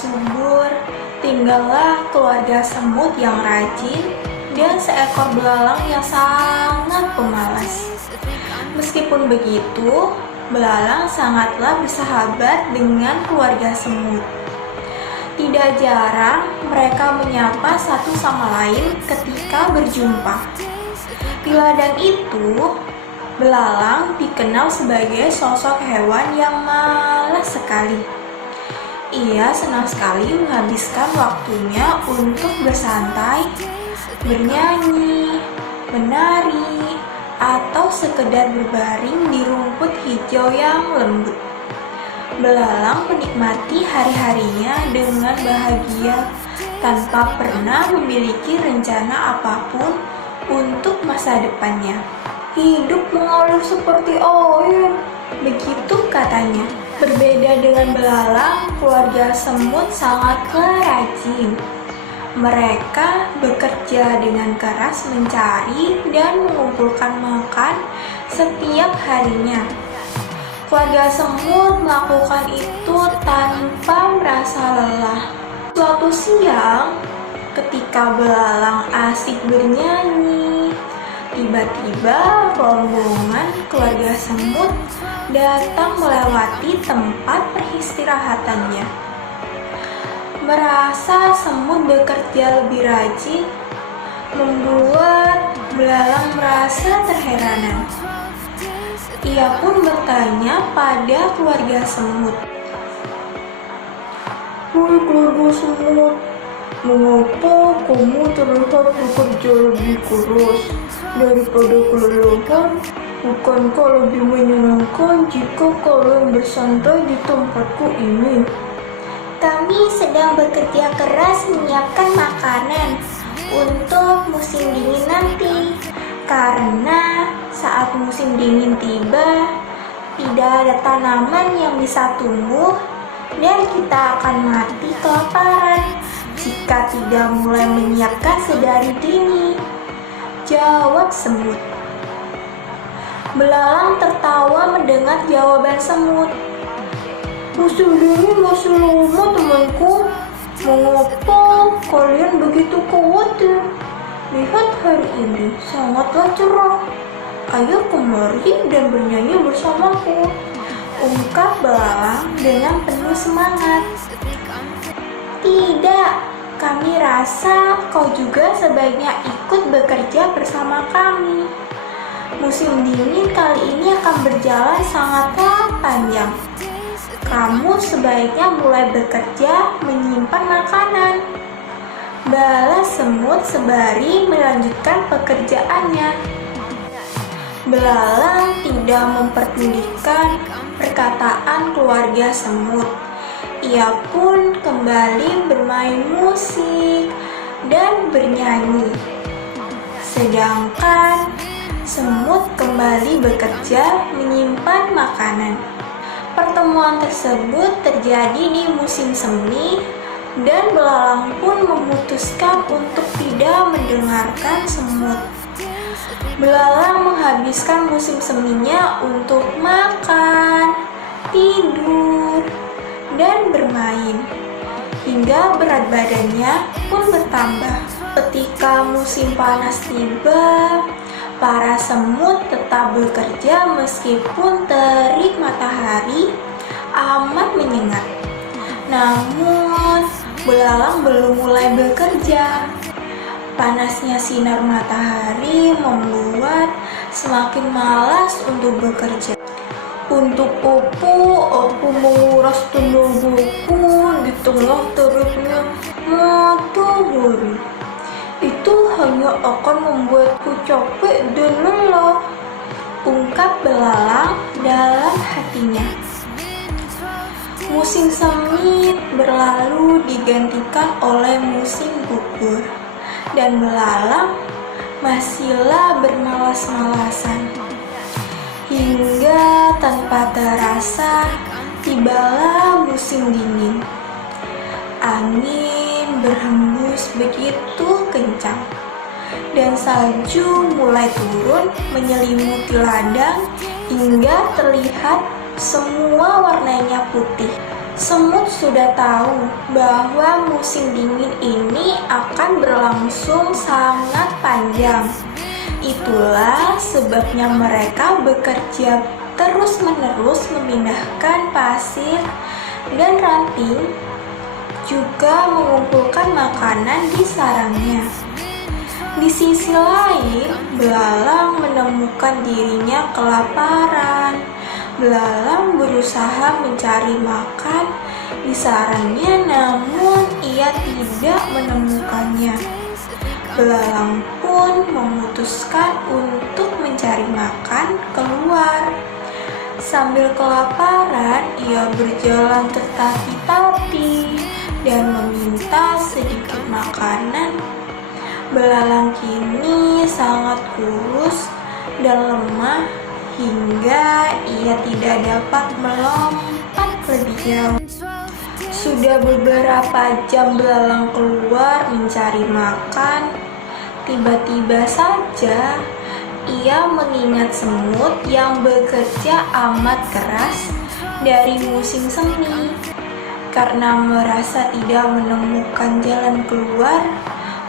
subur, tinggallah keluarga semut yang rajin dan seekor belalang yang sangat pemalas. Meskipun begitu, belalang sangatlah bersahabat dengan keluarga semut. Tidak jarang mereka menyapa satu sama lain ketika berjumpa. Di ladang itu, belalang dikenal sebagai sosok hewan yang malas sekali. Ia senang sekali menghabiskan waktunya untuk bersantai, bernyanyi, menari, atau sekedar berbaring di rumput hijau yang lembut. Belalang menikmati hari-harinya dengan bahagia tanpa pernah memiliki rencana apapun untuk masa depannya. Hidup mengalir seperti air, begitu katanya. Berbeda dengan belalang, keluarga semut sangatlah rajin. Mereka bekerja dengan keras mencari dan mengumpulkan makan setiap harinya. Keluarga semut melakukan itu tanpa merasa lelah. Suatu siang, ketika belalang asik bernyanyi, tiba-tiba rombongan keluarga semut datang melewati tempat peristirahatannya. Merasa semut bekerja lebih rajin, membuat belalang merasa terheran. Ia pun bertanya pada keluarga semut. "Hai keluarga semut, mengapa kamu terlihat bekerja lebih keras daripada kelelahan? Bukankah lebih menyenangkan jika kalian bersantai di tempatku ini?" "Kami sedang bekerja keras menyiapkan makanan untuk musim dingin nanti. Karena saat musim dingin tiba, tidak ada tanaman yang bisa tumbuh dan kita akan mati kelaparan jika tidak mulai menyiapkan sedari dini," jawab semut. Belalang tertawa mendengar jawaban semut. "Musim dingin masih lama, temanku. Mengapa kalian begitu khawatir? Lihat hari ini sangatlah cerah. Ayo kemari dan bernyanyi bersamaku," ungkap belalang dengan penuh semangat. "Tidak, kami rasa kau juga sebaiknya ikut bekerja bersama kami. Musim dingin kali ini akan berjalan sangatlah panjang. Kamu sebaiknya mulai bekerja menyimpan makanan," balas semut sembari melanjutkan pekerjaannya. Belalang tidak memperdulikan perkataan keluarga semut. Ia pun kembali bermain musik dan bernyanyi. Sedangkan semut kembali bekerja menyimpan makanan. Pertemuan tersebut terjadi di musim semi dan belalang pun memutuskan untuk tidak mendengarkan semut. Belalang menghabiskan musim seminya untuk makan, tidur, dan bermain, hingga berat badannya pun bertambah. Ketika musim panas tiba, para semut tetap bekerja meskipun terik matahari amat menyengat. Namun, belalang belum mulai bekerja. Panasnya sinar matahari membuat semakin malas untuk bekerja. "Untuk apa aku menguras tenagaku di tengah teriknya matahari? Itu hanya akan membuatku capek dan lelah," ungkap belalang dalam hatinya. Musim semi berlalu digantikan oleh musim gugur, dan belalang masihlah bermalas-malasan. Hingga tanpa terasa tibalah musim dingin. Angin berhembus begitu kencang, dan salju mulai turun menyelimuti ladang hingga terlihat semua warnanya putih. Semut sudah tahu bahwa musim dingin ini akan berlangsung sangat panjang. Itulah sebabnya mereka bekerja terus-menerus memindahkan pasir dan ranting, juga mengumpulkan makanan di sarangnya. Di sisi lain, belalang menemukan dirinya kelaparan. Belalang berusaha mencari makan di sarangnya, namun ia tidak menemukannya. Belalang pun memutuskan untuk mencari makan keluar. Sambil kelaparan, ia berjalan tertatih-tatih dan meminta sedikit makanan. Belalang kini sangat kurus dan lemah hingga ia tidak dapat melompat lebih jauh. Sudah beberapa jam belalang keluar mencari makan. Tiba-tiba saja ia mengingat semut yang bekerja amat keras dari musim semi. Karena merasa tidak menemukan jalan keluar,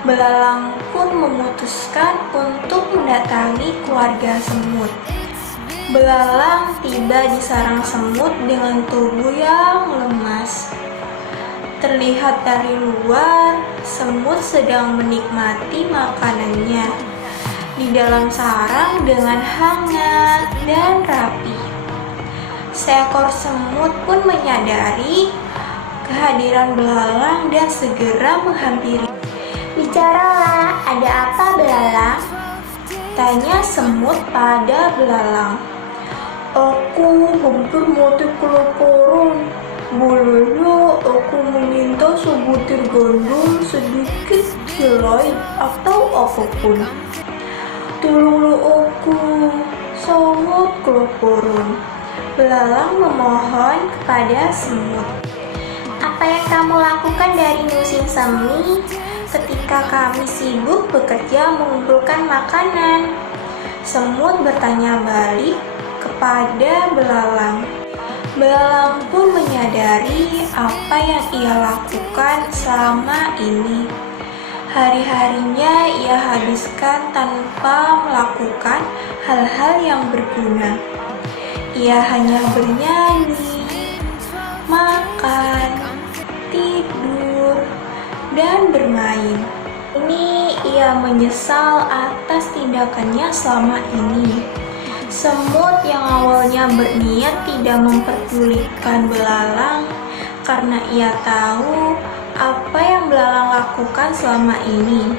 belalang pun memutuskan untuk mendatangi keluarga semut. Belalang tiba di sarang semut dengan tubuh yang lemas. Terlihat dari luar, semut sedang menikmati makanannya di dalam sarang dengan hangat dan rapi. Seekor semut pun menyadari kehadiran belalang dan segera menghampiri. Bicaralah, ada apa belalang? Tanya semut pada belalang. Aku hampir mati kelaparan. Bolehnya aku meminta sebutir gandum, sedikit selai, atau apapun? Tolonglah aku, sangat kelaparan. Belalang memohon kepada semut. Apa yang kamu lakukan dari musim semi ketika kami sibuk bekerja mengumpulkan makanan? Semut bertanya balik kepada belalang. Belalang pun menyadari apa yang ia lakukan selama ini. Hari-harinya ia habiskan tanpa melakukan hal-hal yang berguna. Ia hanya bernyanyi, makan, tidur, dan bermain. Ini ia menyesal atas tindakannya selama ini. Semut yang awalnya berniat tidak memperdulikan belalang karena ia tahu apa yang belalang lakukan selama ini.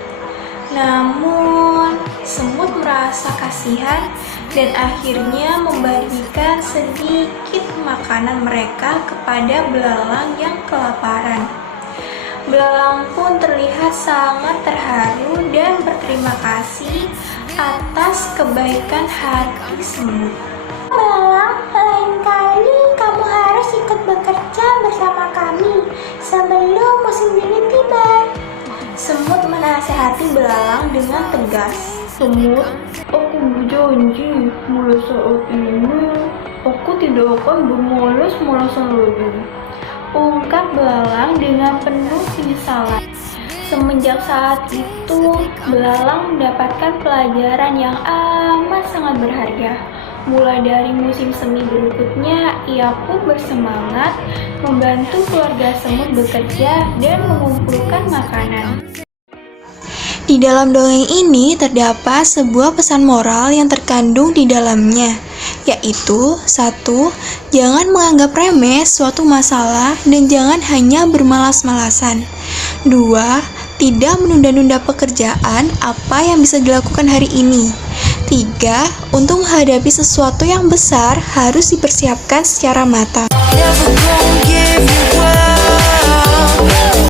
Namun, semut merasa kasihan dan akhirnya membagikan sedikit makanan mereka kepada belalang yang kelaparan. Belalang pun terlihat sangat terharu dan berterima kasih atas kebaikan hati semut. Belalang, lain kali kamu harus ikut bekerja bersama kami sebelum musim dingin tiba. Semut menasihati belalang dengan tegas. Semut, aku berjanji mulai saat ini aku tidak akan bermalas-malasan lagi. Ungkap belalang dengan penuh penyesalan. Semenjak saat itu, belalang mendapatkan pelajaran yang amat sangat berharga. Mulai dari musim semi berikutnya, ia pun bersemangat membantu keluarga semut bekerja dan mengumpulkan makanan. Di dalam dongeng ini terdapat sebuah pesan moral yang terkandung di dalamnya, yaitu 1. Jangan menganggap remeh suatu masalah dan jangan hanya bermalas-malasan. 2. Tidak menunda-nunda pekerjaan apa yang bisa dilakukan hari ini. 3. Untuk menghadapi sesuatu yang besar harus dipersiapkan secara matang.